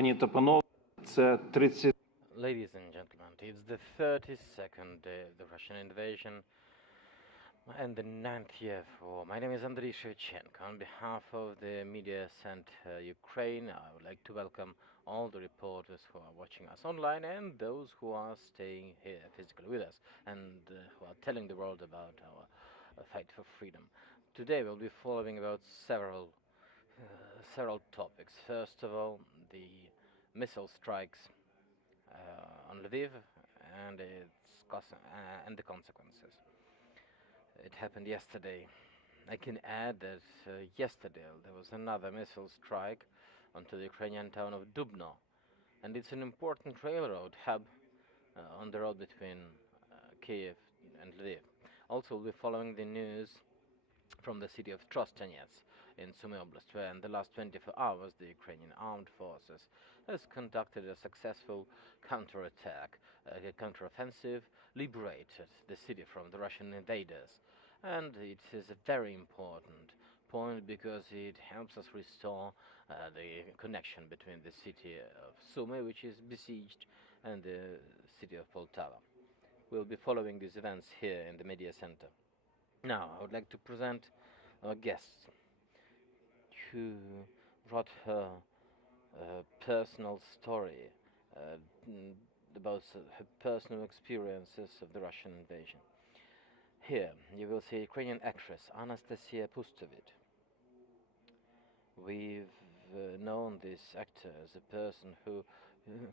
Пані та панове, це 30. Ladies and gentlemen, it's the 32nd day of the Russian invasion and the 9th year for. My name is Andriy Shevchenko. On behalf of the Media Center Ukraine, I would like to welcome all the reporters who are watching us online and those who are staying here physically with us and who are telling the world about our fight for freedom. Today we'll be following about several topics. First of all, the missile strikes on Lviv and the consequences. It happened yesterday. I can add that yesterday there was another missile strike onto the Ukrainian town of Dubno, and it's an important railroad hub on the road between Kyiv and Lviv. Also, we'll be following the news from the city of Trostanets in Sumy Oblast, where in the last 24 hours the Ukrainian armed forces has conducted a successful counterattack, a counteroffensive, liberated the city from the Russian invaders. And it is a very important point because it helps us restore the connection between the city of Sumy, which is besieged, and the city of Poltava. We'll be following these events here in the media center. Now, I would like to present our guest who brought her personal story about her personal experiences of the Russian invasion. Here, you will see Ukrainian actress Anastasiia Pustovit. We've known this actor as a person who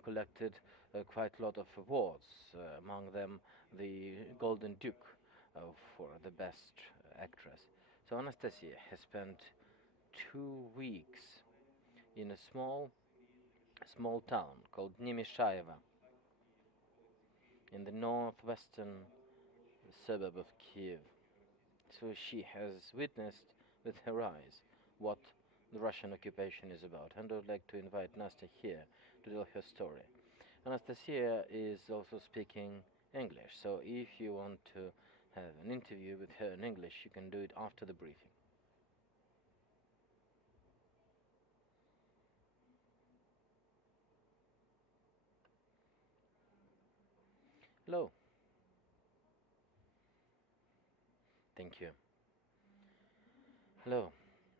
collected quite a lot of awards, among them the Golden Duke for the best actress. So Anastasiia has spent 2 weeks in a small town called Nemishayevo in the northwestern suburb of Kyiv. So she has witnessed with her eyes what the Russian occupation is about, and I would like to invite Nastya here to tell her story. Anastasiia is also speaking English, so if you want to have an interview with her in English, you can do it after the briefing. Hello. Thank you. Hello,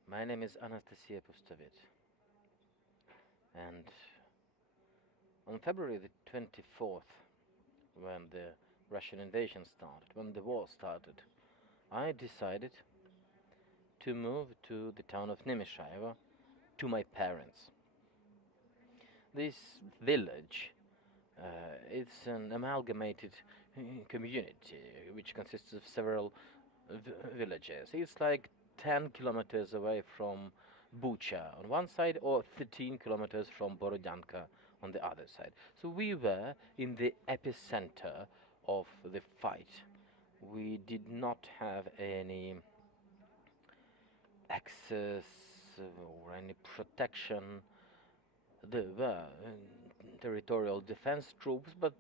my name is Anastasiia Pustovit, and on February the 24th, when the Russian invasion started, when the war started, I decided to move to the town of Nemishayevo to my parents. This village, it's an amalgamated community which consists of several villages. It's like 10 kilometers away from Bucha on one side or 13 kilometers from Borodyanka on the other side. So we were in the epicenter of the fight. We did not have any access or any protection. There were territorial defense troops, but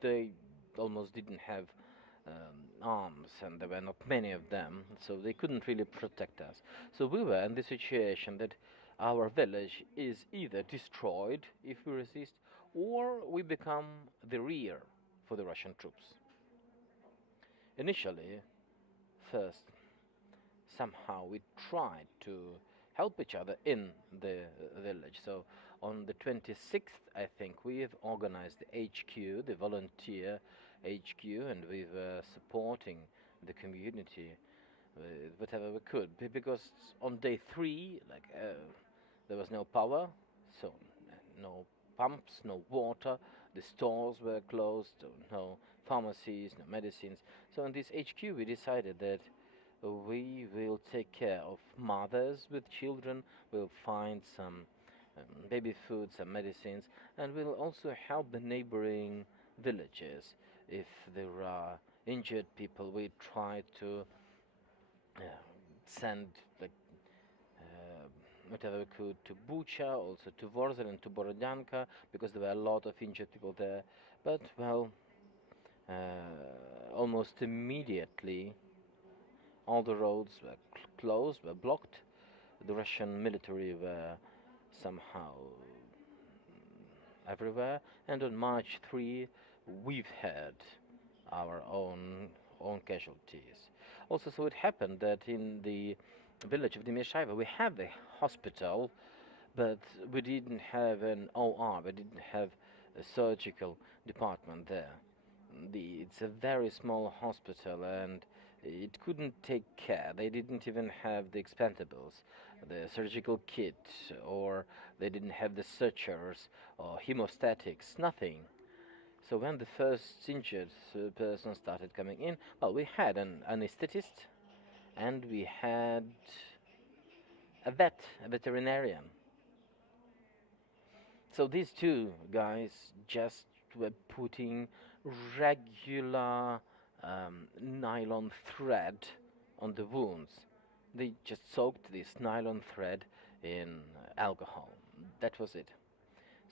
they almost didn't have arms, and there were not many of them, so they couldn't really protect us. So we were in the situation that our village is either destroyed if we resist, or we become the rear for the Russian troops. Initially, first, somehow we tried to help each other in the village. So on the 26th, I think, we have organized the HQ, the volunteer HQ, and we were supporting the community with whatever we could. Because on day 3, there was no power, so no pumps, no water, the stores were closed, no pharmacies, no medicines. So in this HQ we decided that we will take care of mothers with children, we'll find some baby food, some medicines, and we'll also help the neighboring villages. If there are injured people, we try to send whatever we could to Bucha, also to Vorzel and to Borodyanka, because there were a lot of injured people there. But, well, almost immediately all the roads were closed, were blocked. The Russian military were somehow everywhere, and on March 3 we've had our own casualties. Also, so it happened that in the village of Nemishayevo we have a hospital, but we didn't have an OR, we didn't have a surgical department there. It's a very small hospital and it couldn't take care. They didn't even have the expendables, the surgical kit, or they didn't have the sutures or hemostatics, nothing. So when the first injured person started coming in, well, we had an anesthetist and we had a veterinarian. So these two guys just were putting regular nylon thread on the wounds. They just soaked this nylon thread in alcohol. That was it.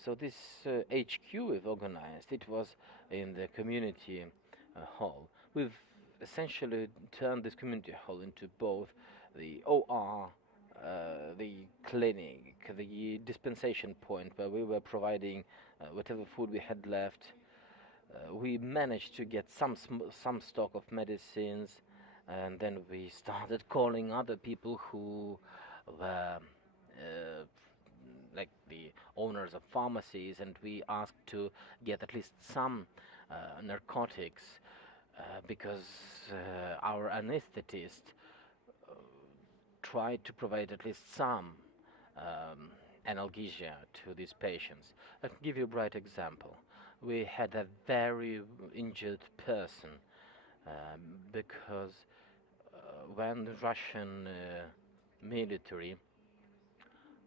So this HQ we've organized, it was in the community hall. We've essentially turned this community hall into both the OR, the clinic, the dispensation point where we were providing whatever food we had left. We managed to get some stock of medicines, and then we started calling other people who were like the owners of pharmacies, and we asked to get at least some narcotics because our anesthetist tried to provide at least some analgesia to these patients. Let me give you a bright example. We had a very injured person because when the Russian military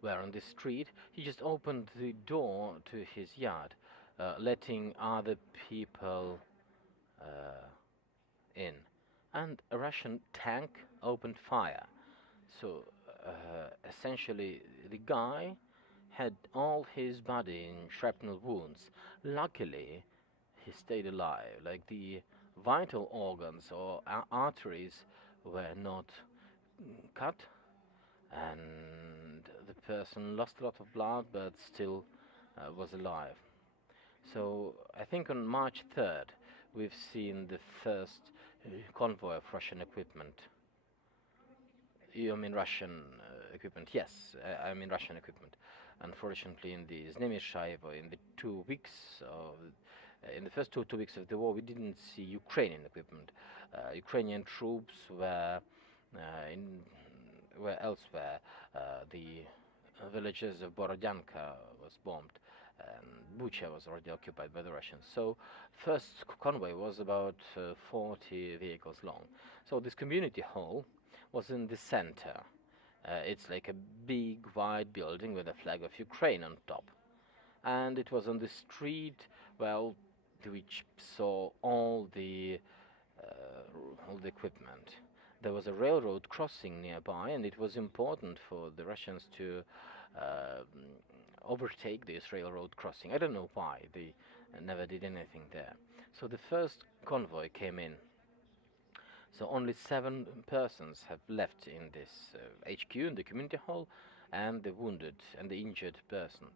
were on the street, he just opened the door to his yard, letting other people in. And a Russian tank opened fire. So essentially the guy had all his body in shrapnel wounds. Luckily, he stayed alive. Like the vital organs or arteries were not cut, and the person lost a lot of blood but still was alive. So I think on March 3rd we've seen the first convoy of Russian equipment. You mean Russian equipment? Yes, I mean Russian equipment. Unfortunately, in the Nemishayevo, in the in the first two weeks of the war, we didn't see Ukrainian equipment. Ukrainian troops were elsewhere. The villages of Borodyanka was bombed, and Bucha was already occupied by the Russians. So, first convoy was about 40 vehicles long. So this community hall was in the center. It's like a big white building with a flag of Ukraine on top. And it was on the street, well, which saw all the equipment. There was a railroad crossing nearby, and it was important for the Russians to overtake this railroad crossing. I don't know why, they never did anything there. So the first convoy came in. So only 7 persons have left in this HQ, in the community hall, and the wounded and the injured person.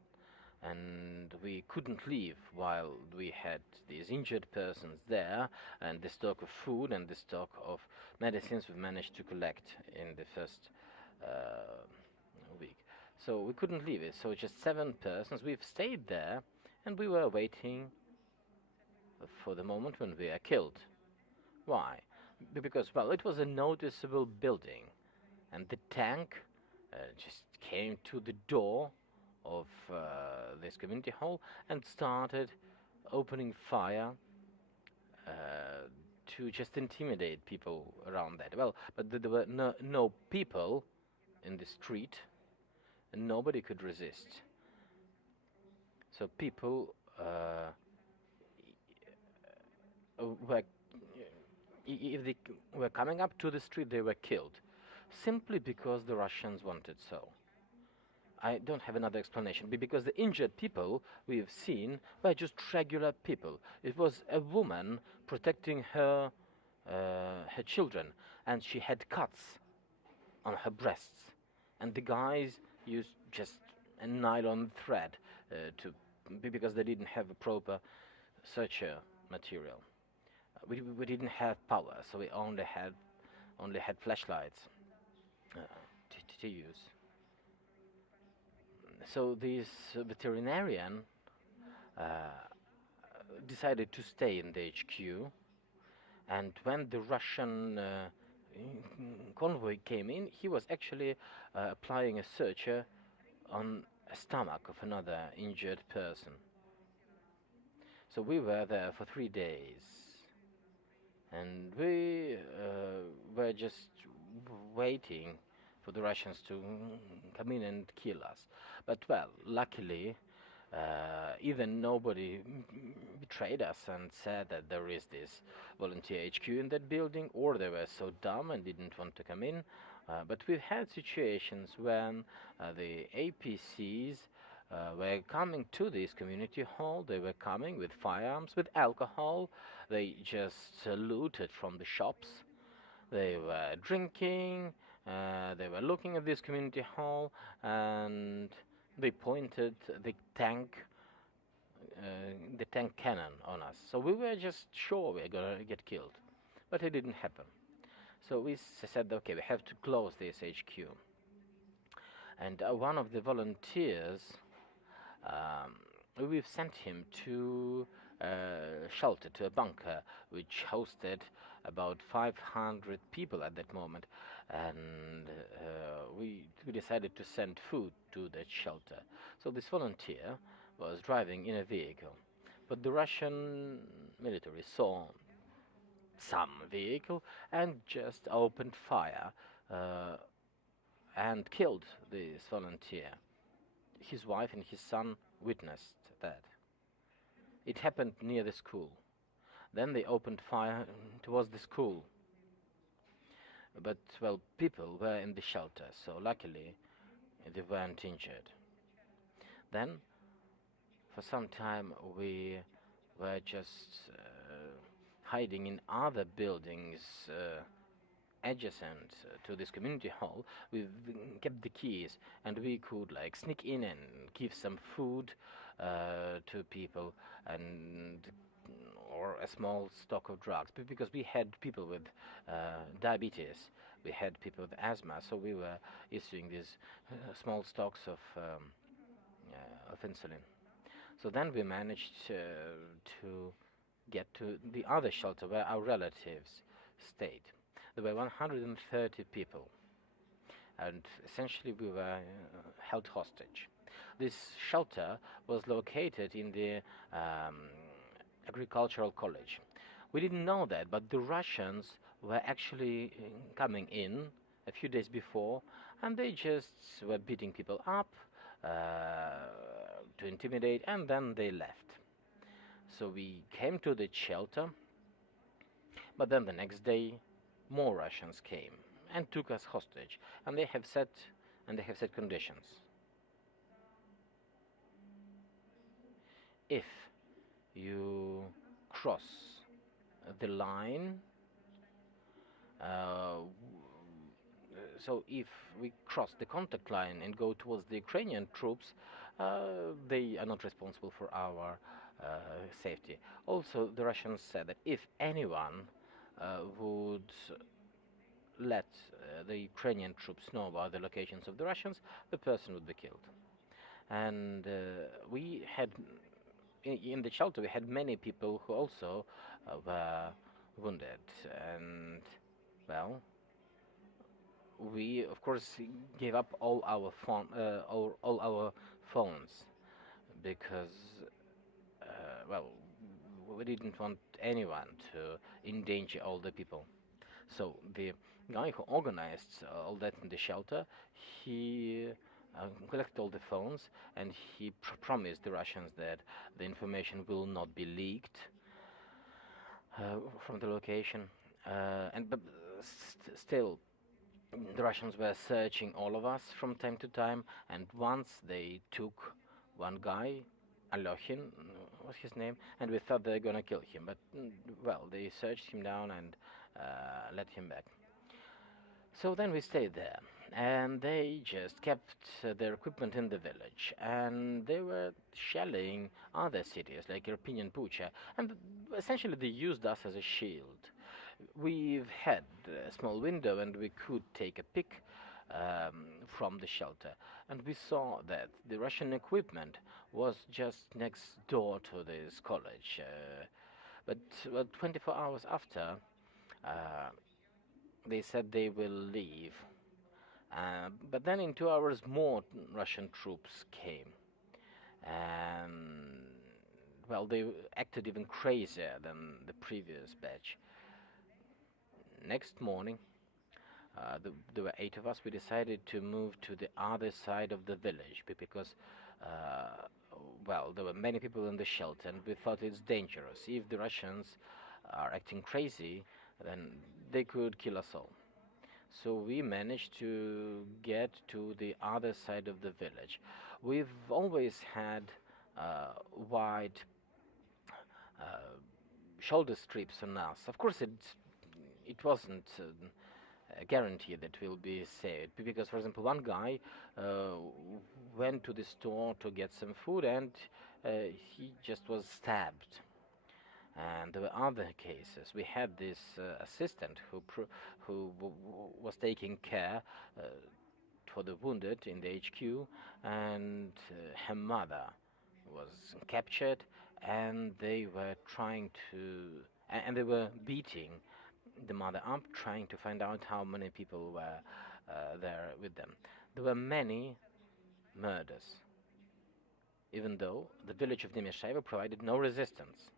And we couldn't leave while we had these injured persons there, and the stock of food and the stock of medicines we managed to collect in the first week. So we couldn't leave it. So just 7 persons. We've stayed there, and we were waiting for the moment when we are killed. Why? Because, well, it was a noticeable building, and the tank just came to the door of this community hall and started opening fire to just intimidate people around that. Well, but there were no people in the street, and nobody could resist. So people were, if they were coming up to the street, they were killed, simply because the Russians wanted so. I don't have another explanation, because the injured people we have seen were just regular people. It was a woman protecting her children, and she had cuts on her breasts, and the guys used just a nylon thread to because they didn't have a proper searcher material. We didn't have power, so we only had flashlights to use. So this veterinarian decided to stay in the HQ, and when the Russian convoy came in, he was actually applying a searcher on a stomach of another injured person. So we were there for 3 days, and we were just waiting for the Russians to come in and kill us. But well, luckily, either nobody betrayed us and said that there is this volunteer HQ in that building, or they were so dumb and didn't want to come in. But we've had situations when the APCs were coming to this community hall. They were coming with firearms, with alcohol. They just looted from the shops. They were drinking. They were looking at this community hall, and they pointed the tank cannon on us. So we were just sure we were gonna get killed, but it didn't happen. So we said, okay, we have to close this HQ. And one of the volunteers, we've sent him to a shelter, to a bunker, which hosted about 500 people at that moment. And we decided to send food to that shelter. So this volunteer was driving in a vehicle, but the Russian military saw some vehicle and just opened fire and killed this volunteer. His wife and his son witnessed that. It happened near the school. Then they opened fire towards the school. But, well, people were in the shelter, so luckily they weren't injured. Then, for some time, we were just hiding in other buildings adjacent to this community hall. We kept the keys, and we could like sneak in and give some food to people, and or a small stock of drugs, because we had people with diabetes, we had people with asthma, so we were issuing these small stocks of insulin. So then we managed to get to the other shelter where our relatives stayed. There were 130 people, and essentially we were held hostage. This shelter was located in the agricultural college. We didn't know that, but the Russians were actually coming in a few days before, and they just were beating people up to intimidate, and then they left. So we came to the shelter, but then the next day more Russians came and took us hostage, and they have set conditions. If you cross the line, so if we cross the contact line and go towards the Ukrainian troops, they are not responsible for our safety. Also, the Russians said that if anyone would let the Ukrainian troops know about the locations of the Russians, the person would be killed. And we had in the shelter, we had many people who also were wounded, and well, we of course gave up all our phones because well, we didn't want anyone to endanger all the people. So the guy who organized all that in the shelter, he collected all the phones, and he promised the Russians that the information will not be leaked from the location. But still, the Russians were searching all of us from time to time, and once they took one guy, Alokhin was his name, and we thought they were gonna kill him, but well, they searched him down and let him back. So then we stayed there. and they just kept their equipment in the village, and they were shelling other cities like Irpin and Bucha, and essentially they used us as a shield. We've had a small window and we could take a pic from the shelter, and we saw that the Russian equipment was just next door to this college. But 24 hours after, uh, they said they will leave. But then in 2 hours more Russian troops came. And well, they acted even crazier than the previous batch. Next morning, there were 8 of us. We decided to move to the other side of the village because, well, there were many people in the shelter, and we thought it's dangerous. If the Russians are acting crazy, then they could kill us all. So we managed to get to the other side of the village. We've always had wide uh, shoulder strips on us. Of course, it wasn't a guarantee that we'll be saved, because, for example, one guy went to the store to get some food, and he just was stabbed. And there were other cases. We had this assistant who was taking care for the wounded in the HQ, and her mother was captured, and they were trying to, and they were beating the mother up, trying to find out how many people were there with them. There were many murders, even though the village of Nemishayevo provided no resistance.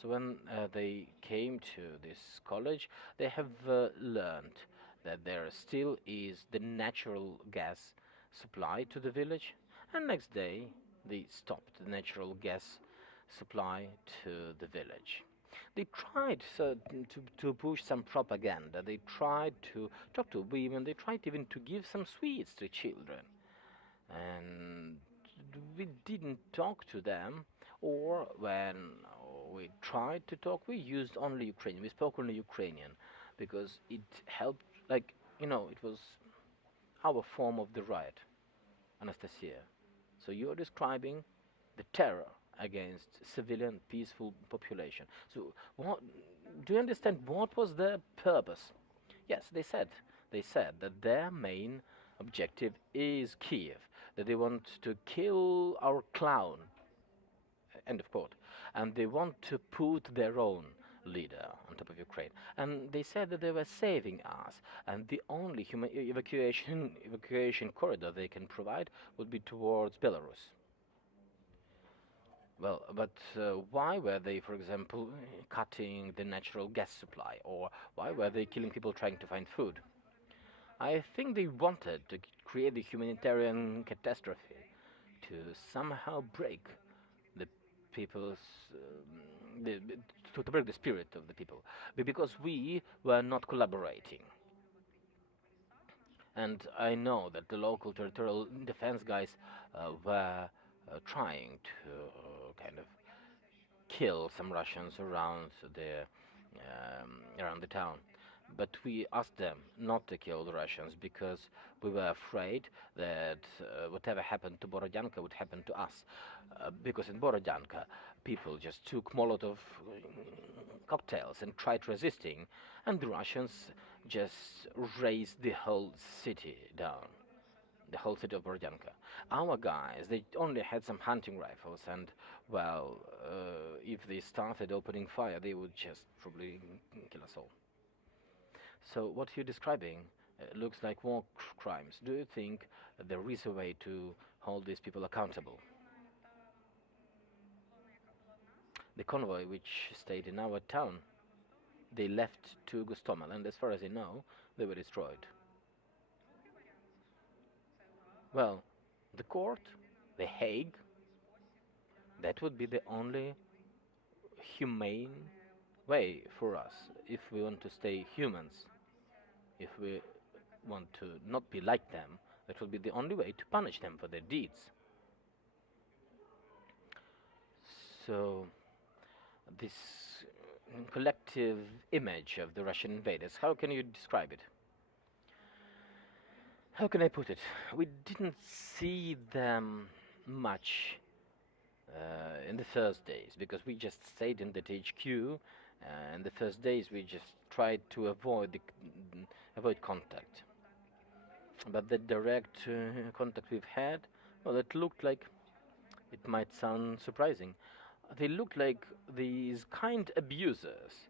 So when they came to this college, they have learned that there still is the natural gas supply to the village, and next day they stopped the natural gas supply to the village. They tried to push some propaganda. They tried to talk to women. They tried even to give some sweets to children. And we didn't talk to them, or when we tried to talk, we used only Ukrainian. We spoke only Ukrainian because it helped, like, it was our form of the riot, Anastasiia. So you're describing the terror against civilian, peaceful population. So do you understand what was their purpose? Yes, they said that their main objective is Kyiv, that they want to kill our clown, end of quote, and they want to put their own leader on top of Ukraine. And they said that they were saving us, and the only evacuation corridor they can provide would be towards Belarus. Well, but why were they, for example, cutting the natural gas supply, or why were they killing people trying to find food? I think they wanted to create the humanitarian catastrophe, to somehow break the people's, to break the spirit of the people, because we were not collaborating. And I know that the local territorial defense guys were trying to kind of kill some Russians around the town. But we asked them not to kill the Russians because we were afraid that whatever happened to Borodyanka would happen to us. Because in Borodyanka, people just took Molotov cocktails and tried resisting, and the Russians just razed the whole city down. The whole city of Borodyanka. Our guys, they only had some hunting rifles, and, well, if they started opening fire, they would just probably kill us all. So what you're describing looks like war crimes. Do you think there is a way to hold these people accountable? The convoy which stayed in our town, they left to Gostomel, and as far as I know, they were destroyed. Well, the court, The Hague, that would be the only humane way for us if we want to stay humans. If we want to not be like them, that would be the only way to punish them for their deeds. So, this collective image of the Russian invaders, how can you describe it? How can I put it? We didn't see them much in the first days because we just stayed in that HQ. In the first days, we just tried to avoid contact. But the direct contact we've had, well, it looked like, it might sound surprising, they looked like these kind abusers.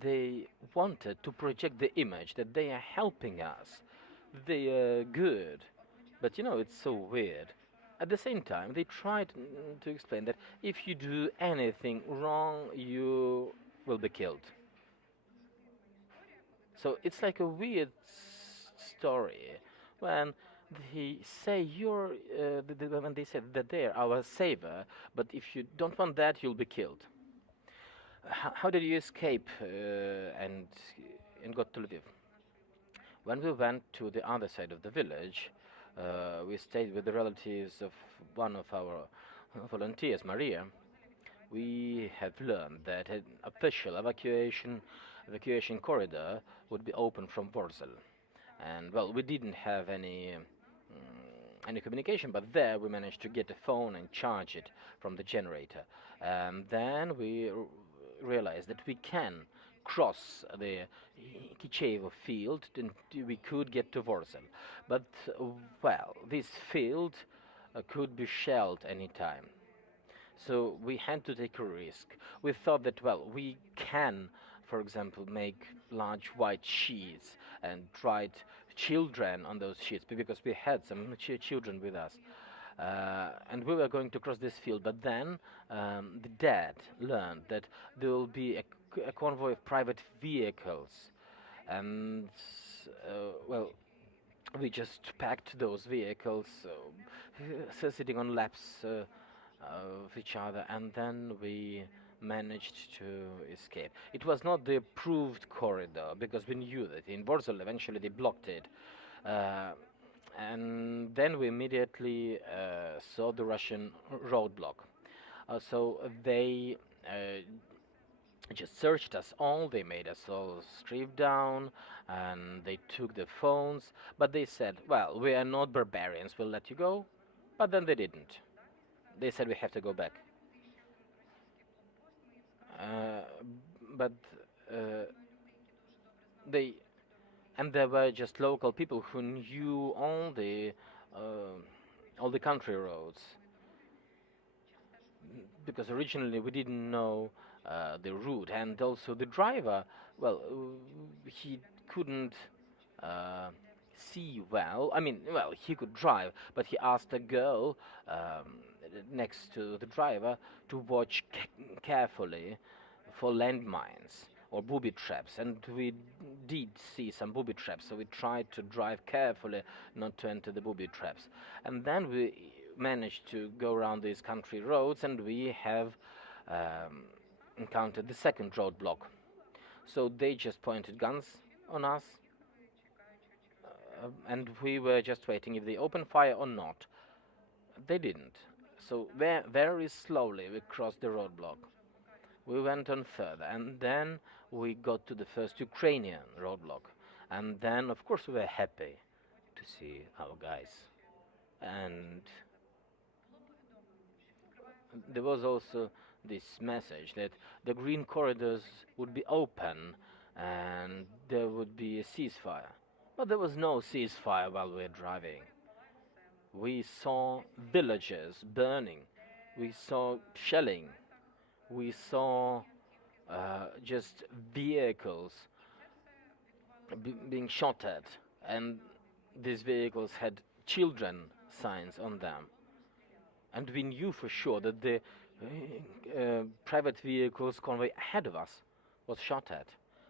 They wanted to project the image that they are helping us, they are good. But it's so weird. At the same time, they tried to explain that if you do anything wrong, you will be killed. So it's like a weird story when they say when they said that they're our savior, but if you don't want that, you'll be killed. How did you escape and got to Lviv? When we went to the other side of the village, we stayed with the relatives of one of our volunteers, Maria. We have learned that an official evacuation corridor would be open from Warsaw. And well, we didn't have any communication, but there we managed to get a phone and charge it from the generator. And then we realized that we can cross the Nemishayevo field and we could get to Warsaw. But well, this field could be shelled any time. So we had to take a risk. We thought that, well, we can, for example, make large white sheets and write children on those sheets because we had some children with us. And we were going to cross this field, but then the dad learned that there will be a convoy of private vehicles. And, well, we just packed those vehicles, sitting on laps of each other, and then we managed to escape. It was not the approved corridor because we knew that in Warsaw eventually they blocked it. And then we immediately saw the Russian roadblock. So they just searched us all, they made us all strip down, and they took the phones, but they said, well, we are not barbarians, we'll let you go. But then they didn't. They said we have to go back. But there were just local people who knew all the country roads, because originally we didn't know the route, and also the driver, well, he couldn't see well. I mean, well, he could drive, but he asked a girl next to the driver to watch carefully for landmines or booby traps, and we did see some booby traps, so we tried to drive carefully not to enter the booby traps. And then we managed to go around these country roads, and we have encountered the second roadblock. So they just pointed guns on us, and we were just waiting if they opened fire or not. They didn't. So very slowly we crossed the roadblock. We went on further, and then we got to the first Ukrainian roadblock. And then, of course, we were happy to see our guys. And there was also this message that the green corridors would be open and there would be a ceasefire. But there was no ceasefire while we were driving. We saw villages burning. We saw shelling. We saw just vehicles being shot at, and these vehicles had children signs on them. And we knew for sure that the private vehicles convoy ahead of us was shot at.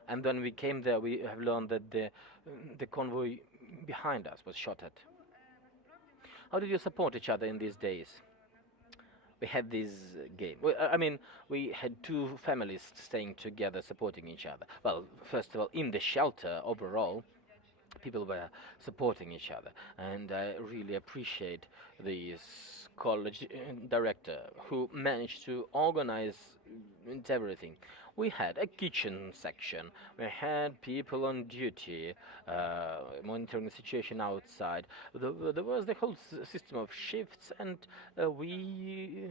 And when we came there, we have learned that the convoy behind us was shot at. How did you support each other in these days? We had this game. I mean, we had two families staying together, supporting each other. Well, first of all, in the shelter overall, People were supporting each other, and I really appreciate this college director who managed to organize everything. We had a kitchen section, we had people on duty monitoring the situation outside. There was the whole system of shifts, and we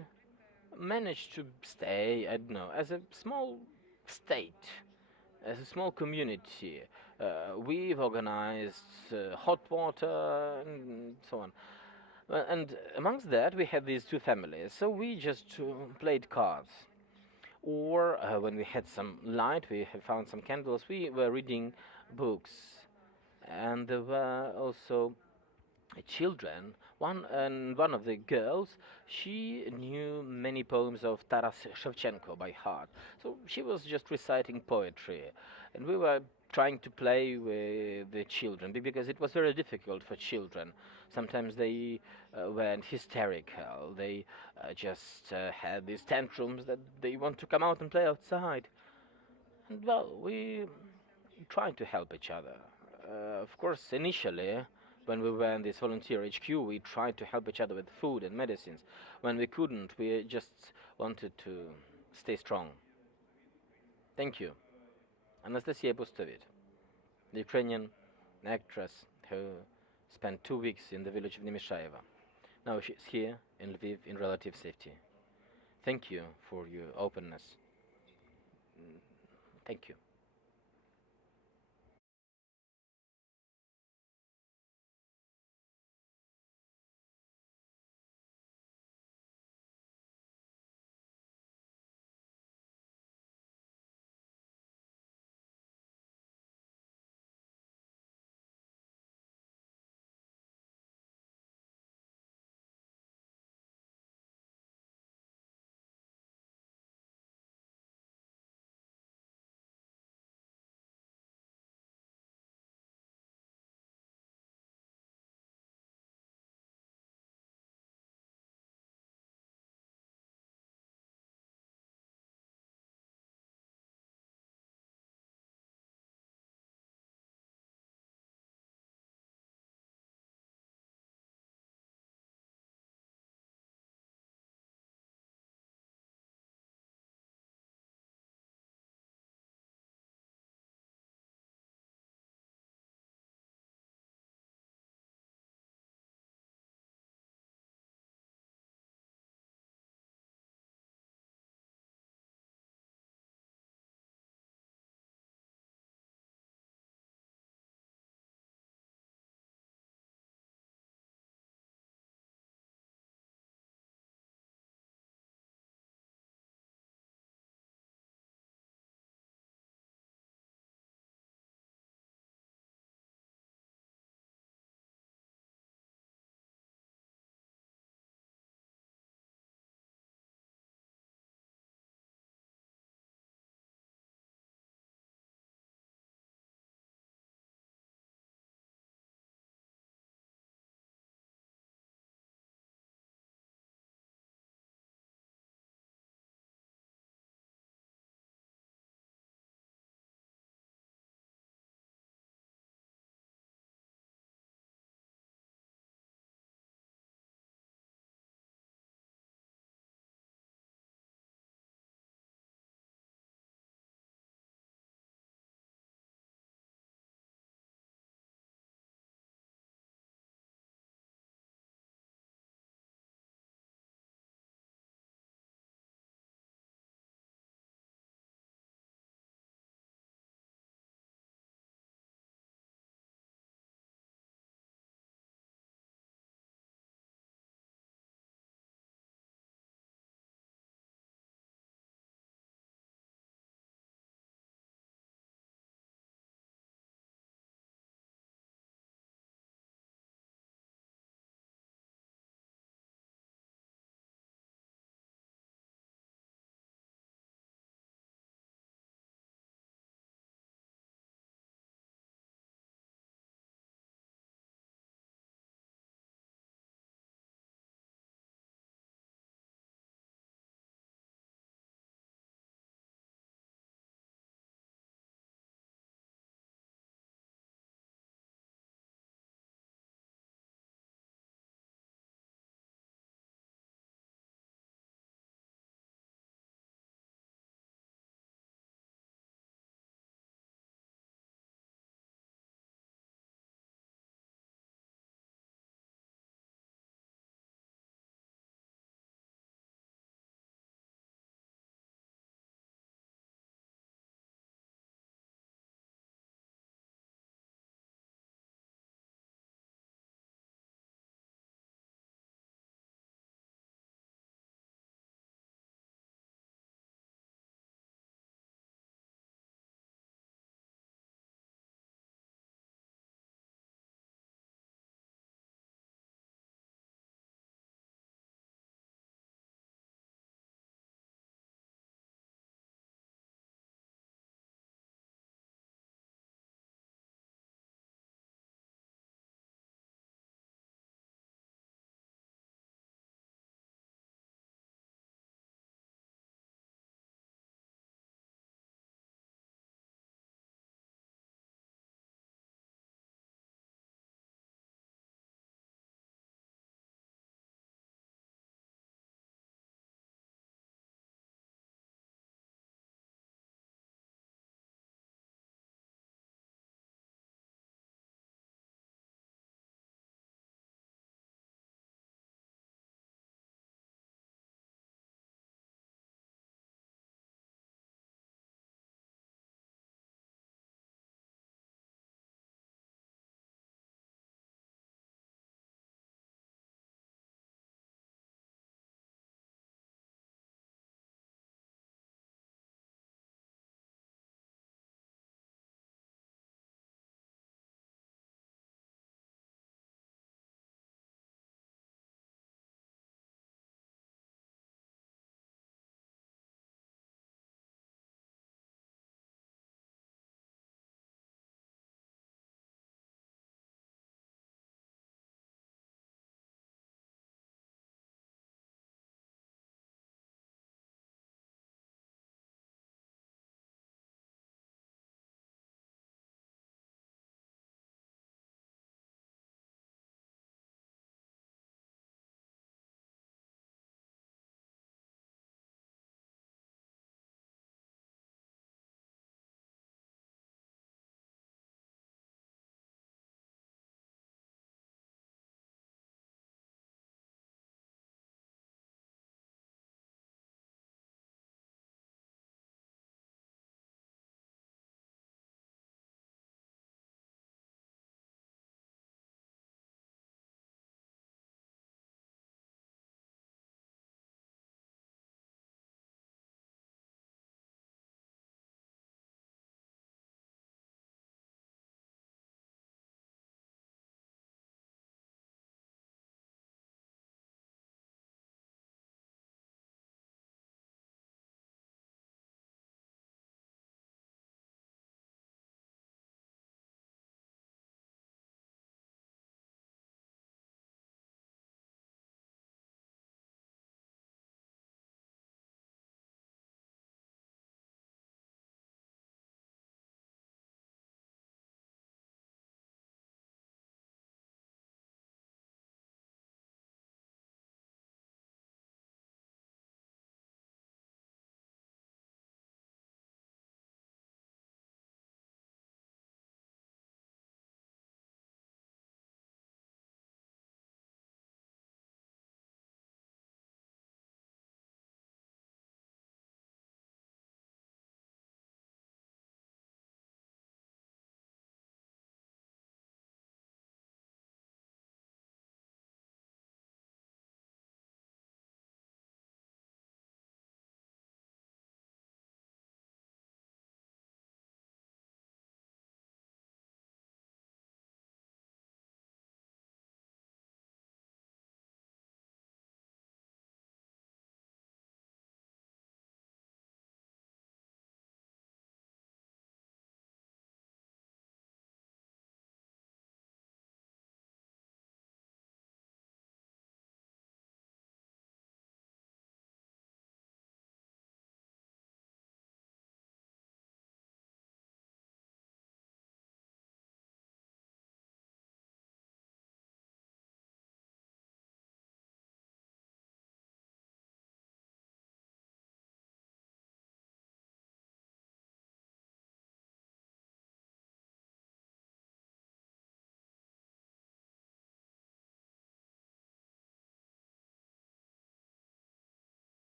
managed to stay, I don't know, as a small state, as a small community. We've organized hot water and so on. And amongst that, we had these two families, so we just played cards. Or when we had some light, we have found some candles, we were reading books. And there were also children. One of the girls, she knew many poems of Taras Shevchenko by heart. So she was just reciting poetry, and we were trying to play with the children because it was very difficult for children. Sometimes they went hysterical. They just had these tantrums that they want to come out and play outside. And well, we tried to help each other. Of course, initially, when we were in this volunteer HQ, we tried to help each other with food and medicines. When we couldn't, we just wanted to stay strong. Thank you. Anastasiia Pustovit, the Ukrainian actress who spent 2 weeks in the village of Nemishayevo. Now she's here in Lviv in relative safety. Thank you for your openness. Thank you.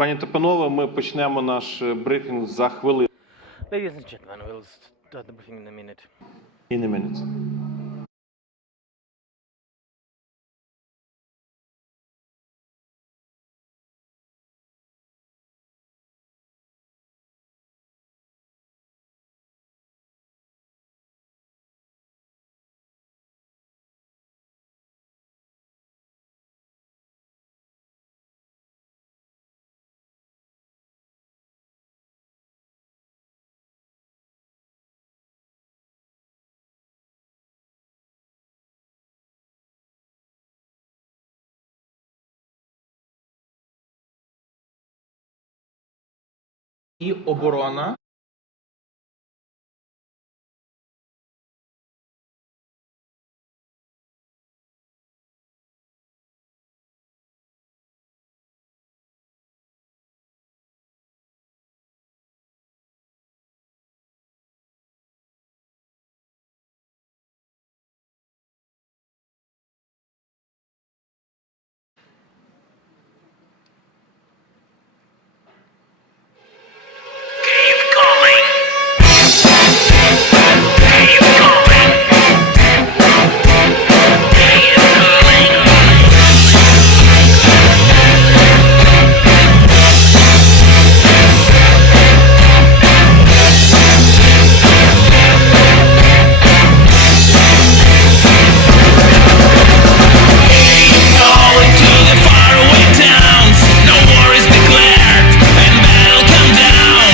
Пані та панове, ми почнемо наш брифінг за хвилину. Ladies and gentlemen, we'll start the briefing in a minute. In a minute. І оборона. Kyiv Calling. Kyiv Calling. Kyiv Calling. Calling to the faraway towns. No war is declared and battle come down.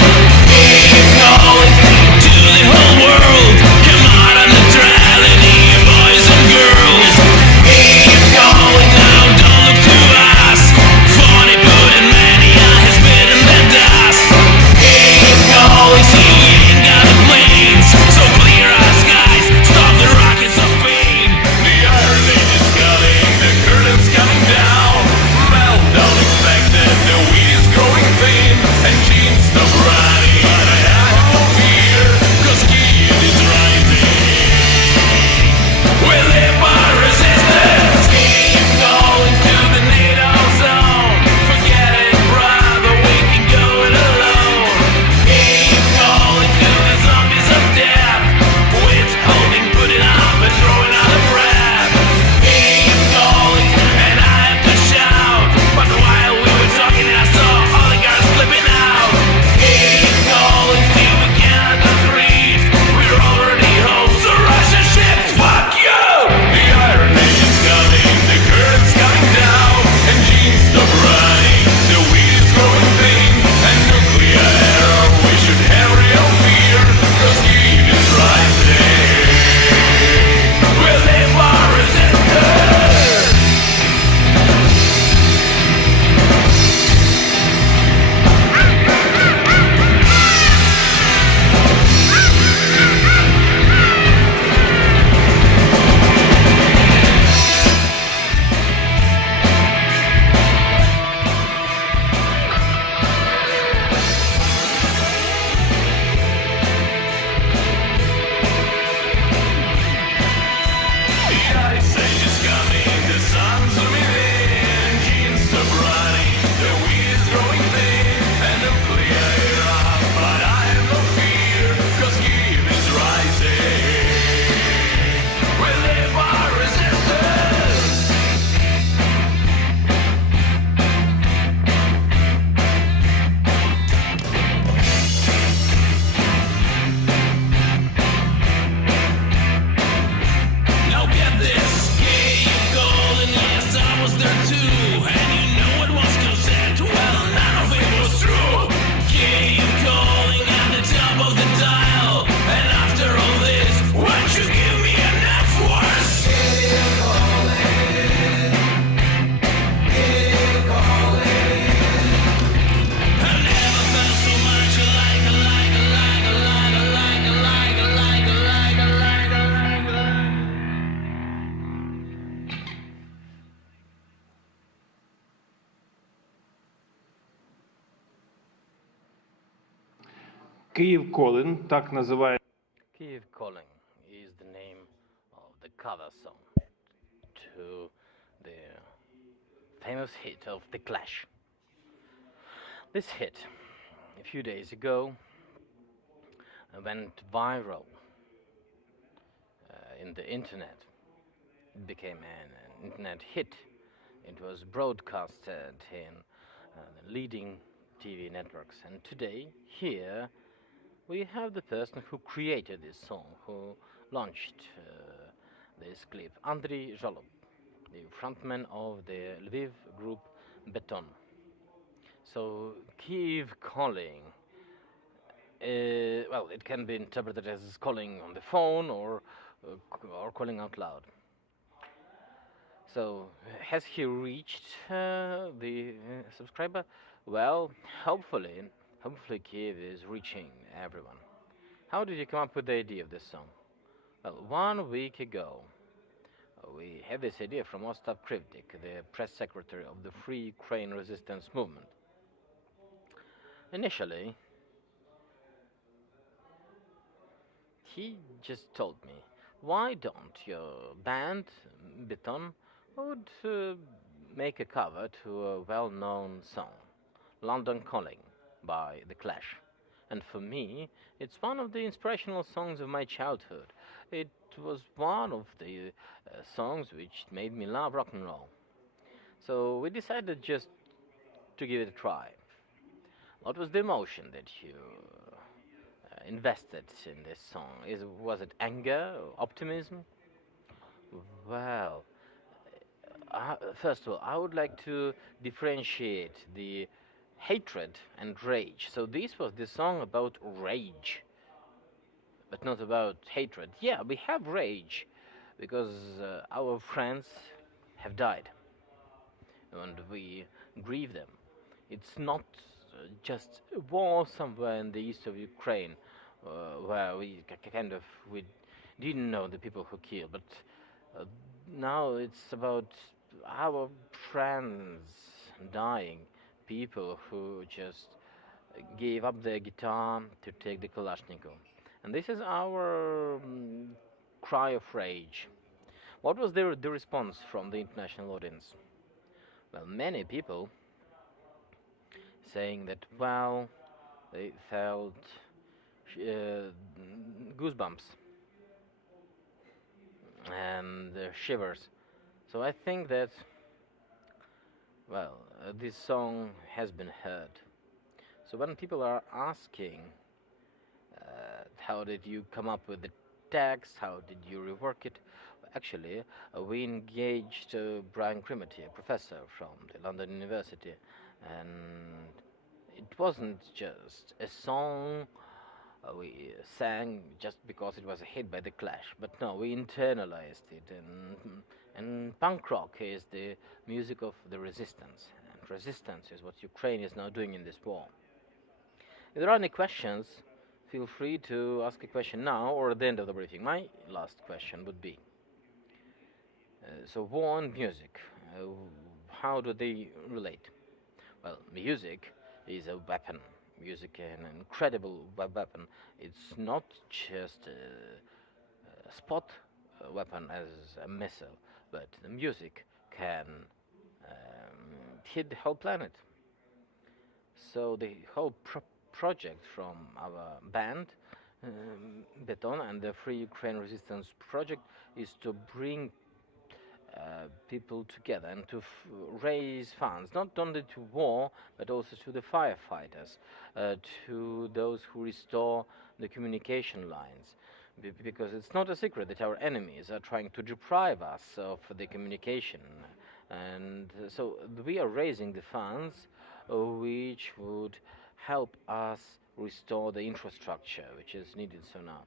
Calling to the whole world. Come out of neutrality, boys and girls. Calling now, don't look to us. Funny putting mania has bitten the dust. Calling, see we ain't got the planes, so clear our skies, stop the rockets of pain. The Iron Age is coming, the curtain's coming down. Meltdown expected, the wheat is growing thin, and jeans stop running. But I have no fear, 'cause Kyiv is rising. We live by resistance. Kyiv calling to the NATO zone. Forget it, brother, we can go it alone. Kyiv calling to the zombies of death. Withholding, put it up and throwing out the breath. Kyiv calling, and I had to shout. But while we were talking, I saw all the guards flipping out. Kyiv calling, see we cannot retreat. We're already home, so Russia ships, fuck you! The Iron Age is coming, the curtain's coming down, and jeans stop running. The wheat is growing thin, and nuclear error. We should have real fear, 'cause Kyiv is rising. We live our resistance. The ice age is coming, the sun's zooming in, jeans stop running, the wheat is growing thin, and nuclear era. But I have no fear, 'cause Kyiv is rising. We live our resistance. Now get this, Kyiv Calling, yes I was there too. And you know what was consent, well none of it was true. Kyiv Calling at the top of the dial. And after all this, won't you give me an F-force? Kyiv Calling. Kyiv Calling. I never felt so much like a Kyiv Calling, так називає Kyiv Calling is the name of the cover song to the famous hit of The Clash. This hit a few days ago went viral in the internet. It became an internet hit. It was broadcasted in the leading TV networks. And today, here, we have the person who created this song, who launched this clip, Andriy Zholob, the frontman of the Lviv group Beton. So, Kyiv Calling, well, it can be interpreted as calling on the phone or calling out loud. So, has he reached the subscriber? Well, hopefully Kyiv is reaching everyone. How did you come up with the idea of this song? Well, 1 week ago, we had this idea from Ostap Krivdik, the press secretary of the Free Ukraine Resistance Movement. Initially, he just told me, why don't your band, Beton, would make a cover to a well-known song, London Calling, by The Clash. And for me, it's one of the inspirational songs of my childhood. It was one of the songs which made me love rock and roll. So we decided just to give it a try. What was the emotion that you invested in this song? Was it anger or optimism? Well, first of all, I would like to differentiate the hatred and rage. So this was the song about rage, but not about hatred. Yeah, we have rage because our friends have died and we grieve them. It's not just a war somewhere in the east of Ukraine where we didn't know the people who killed, but now it's about our friends dying, people who just gave up their guitar to take the Kalashnikov. And this is our cry of rage. What was the response from the international audience? Well, many people saying that, well, they felt goosebumps and shivers. So I think that, well, this song has been heard. So when people are asking, how did you come up with the text, how did you rework it, actually, we engaged Brian Grimity, a professor from the London University, and it wasn't just a song we sang just because it was a hit by The Clash, but no, we internalized it, and punk rock is the music of the resistance, and resistance is what Ukraine is now doing in this war. If there are any questions, feel free to ask a question now or at the end of the briefing. My last question would be, so war and music, how do they relate? Well, music is a weapon. Music is an incredible weapon. It's not just a spot weapon as a missile, but the music can hit the whole planet. So the whole project from our band, Beton, and the Free Ukraine Resistance Project is to bring people together and to raise funds, not only to war, but also to the firefighters, to those who restore the communication lines. Because it's not a secret that our enemies are trying to deprive us of the communication. And so we are raising the funds which would help us restore the infrastructure which is needed so now.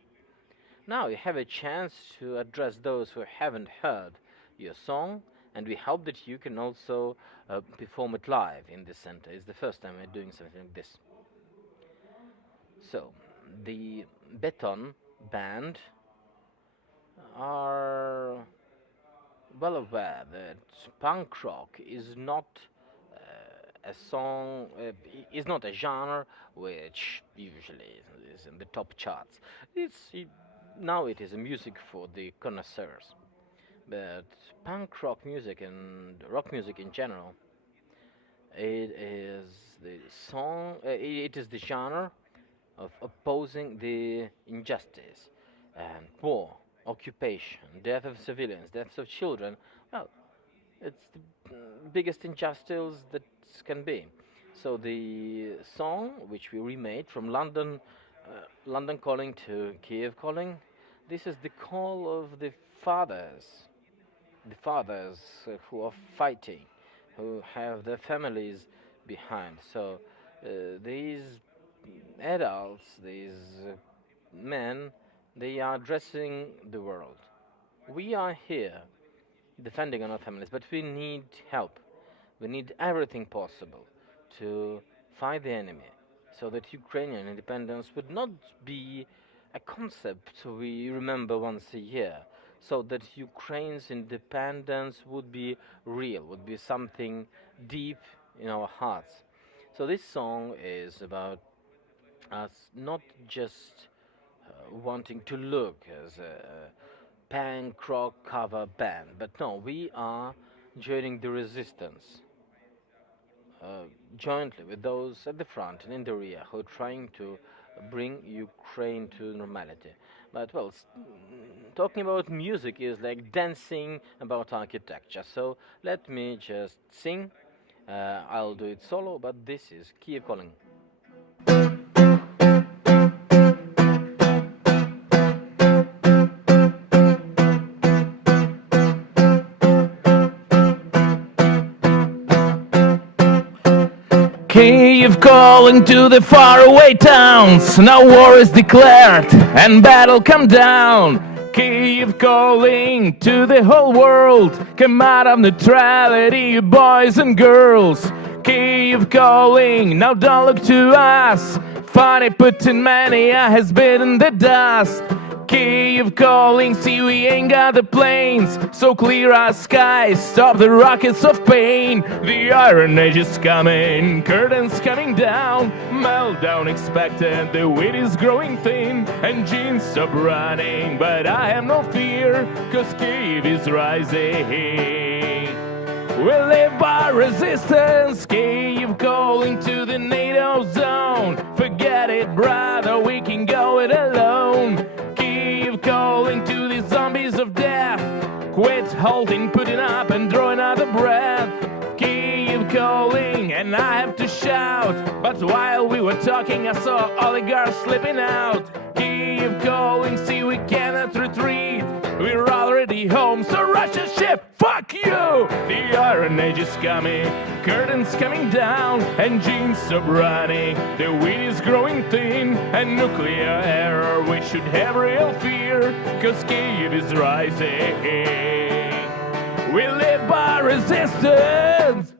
Now you have a chance to address those who haven't heard your song, and we hope that you can also perform it live in this center. It's the first time we're doing something like this. So, the Beton band are well aware that punk rock is not a song, is not a genre which usually is in the top charts. Now it is a music for the connoisseurs. But punk rock music and rock music in general, it is the song, it is the genre of opposing the injustice and war, occupation, death of civilians, deaths of children. Well, it's the biggest injustice that can be. So the song, which we remade from London Calling to Kyiv Calling, this is the call of the fathers who are fighting, who have their families behind. So these adults, these men, they are addressing the world. We are here defending our families, but we need help. We need everything possible to fight the enemy, so that Ukrainian independence would not be a concept we remember once a year, so that Ukraine's independence would be real, would be something deep in our hearts. So this song is about us not just wanting to look as a punk rock cover band, but no, we are joining the resistance jointly with those at the front and in the rear who are trying to bring Ukraine to normality. But well, talking about music is like dancing about architecture. So let me just sing. I'll do it solo, but this is Kyiv Calling. Kyiv calling to the faraway towns. Now war is declared and battle come down. Kyiv calling to the whole world. Come out of neutrality, you boys and girls. Kyiv calling, now don't look to us. Funny Putin mania has bitten the dust. Kyiv calling, see we ain't got the planes, so clear our skies, stop the rockets of pain. The Iron Age is coming, curtains coming down, meltdown expected, the wheat is growing thin, engines stop running, but I have no fear, cause Kyiv is rising. We live by resistance, Kyiv calling to the NATO zone. Forget it, brother, we can go it alone. Kyiv calling to the zombies of death. Quit holding, putting up and drawing out the breath. Kyiv calling, and I have to shout. But while we were talking, I saw oligarchs slipping out. Kyiv calling, see we cannot retreat. We're already home, so Russia ship, fuck you! The Iron Age is coming, curtains coming down, engines stop running, the wheat is growing thin, and nuclear error, we should have real fear, cause Kyiv is rising. We live by resistance!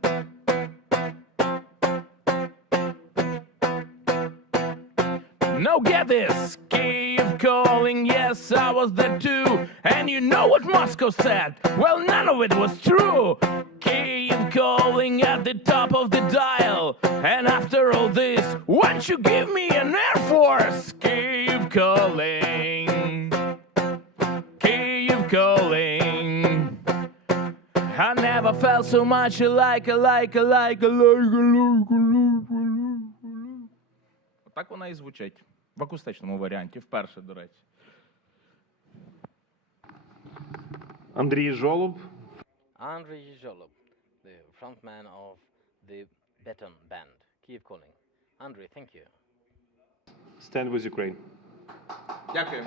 Now get this, Kyiv calling, yes, I was there too. And you know what Moscow said? Well, none of it was true. Kyiv calling at the top of the dial. And after all this, won't you give me an Air Force? Kyiv calling. Kyiv calling. I never felt so much alike. Так вона і звучить. В акустичному варіанті, вперше, до речі. Андрій Жолоб. Andrei Zholov, the frontman of the Beton band, Kyiv Calling. Andrei, thank you. Stand with Ukraine. Дякую.